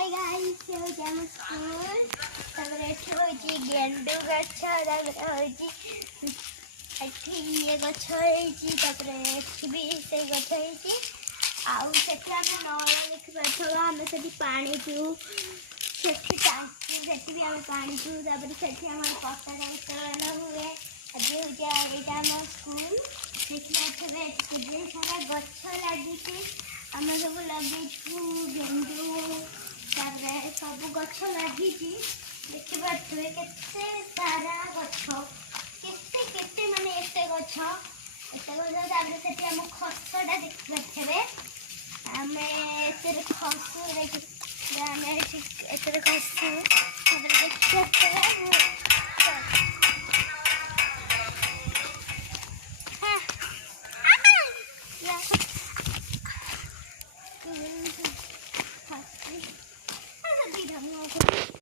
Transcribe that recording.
Hi guys, so I'm school. তারপরে এটি হয়েছে গেন্ডু গাছ, তারপরে হয়েছে এটি ইয়ে গছ হয়েছি, তারপরে এটি ବି ସେଇ ଗଛ ହେଇଛି। ଆଉ ସେଠି ଆମେ ନଳ ଦେଖିପାରୁଥିବା, ଆମେ ସେଠି ପାଣି ପିଉ, ସେଠି ଟାଙ୍କି, ସେଠି ବି ଆମେ ପାଣି ପିଉ। ତାପରେ ସେଠି ଆମର ପତାକା ଉତ୍ତୋଳନ ହୁଏ। ଆଜି ହେଉଛି ଏଇଟା ଆମ ସ୍କୁଲ। ଦେଖିପାରୁଥିବେ ଏଠି କେତେ ସାରା ଗଛ ଲାଗିଛି। ଆମେ ସବୁ ଲଗେଇଛୁ ଗେଣ୍ଡୁ, ତାପରେ ସବୁ ଗଛ ଲାଗିଛି। ଦେଖିପାରୁଥିବେ କେତେ ସାରା ଗଛ, କେତେ କେତେ ମାନେ ଏତେ ଗଛ। ତାପରେ ସେଠି ଆମ ଖସଟା ଦେଖିପାରୁଥିବେ, ଆମେ ଏଥିରେ ଖସୁ, ଆମେ ଏଥିରେ ଖସୁ। ତାପରେ ଦେଖିପାରୁଥିବେ